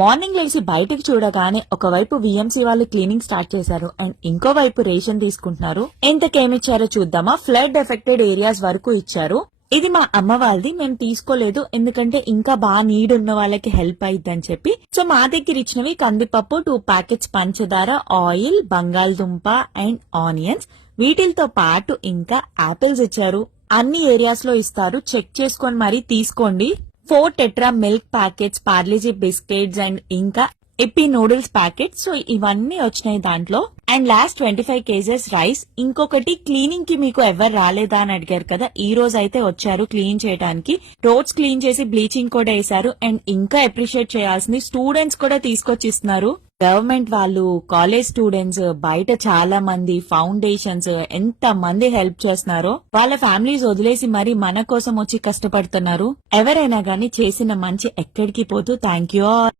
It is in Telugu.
మార్నింగ్ లేచి బయటకు చూడగానే ఒకవైపు విఎంసీ వాళ్ళు క్లీనింగ్ స్టార్ట్ చేశారు అండ్ ఇంకోవైపు రేషన్ తీసుకుంటున్నారు. ఎంతకేమిచ్చారో చూద్దామా. ఫ్లడ్ ఎఫెక్టెడ్ ఏరియాస్ వరకు ఇచ్చారు. ఇది మా అమ్మ వాళ్ళది, మేము తీసుకోలేదు ఎందుకంటే ఇంకా బాగా నీడ్ ఉన్న వాళ్ళకి హెల్ప్ అయిద్దని చెప్పి. సో మా దగ్గర ఇచ్చినవి కందిపప్పు, 2 ప్యాకెట్స్ పంచదార, ఆయిల్, బంగాళదుంప అండ్ ఆనియన్స్. వీటితో పాటు ఇంకా ఆపిల్స్ ఇచ్చారు. అన్ని ఏరియాస్ లో ఇస్తారు, చెక్ చేసుకొని మరీ తీసుకోండి. 4 tetra milk packets, Parle-G biscuits and ఇంకా ఇప్పి నూడిల్స్ ప్యాకెట్. సో ఇవన్నీ వచ్చినాయి దాంట్లో. And last 25 kgs rice. ఇంకొకటి, క్లీనింగ్ కి మీకు ఎవరు రాలేదా అని అడిగారు కదా, ఈ రోజు అయితే వచ్చారు క్లీన్ చేయడానికి. రోడ్స్ క్లీన్ చేసి బ్లీచింగ్ కూడా వేశారు. అండ్ ఇంకా అప్రిషియేట్ చేయాల్సింది, స్టూడెంట్స్ కూడా తీసుకొచ్చి ఇస్తున్నారు. గవర్నమెంట్ వాళ్ళు, కాలేజ్ స్టూడెంట్స్, బయట చాలా మంది ఫౌండేషన్స్ ఎంత మంది హెల్ప్ చేస్తున్నారో. వాళ్ళ ఫ్యామిలీస్ వదిలేసి మరి మన కోసం వచ్చి కష్టపడుతున్నారు. ఎవరైనా గానీ చేసిన మంచి ఎక్కడికి పోతూ థ్యాంక్ యూ ఆల్.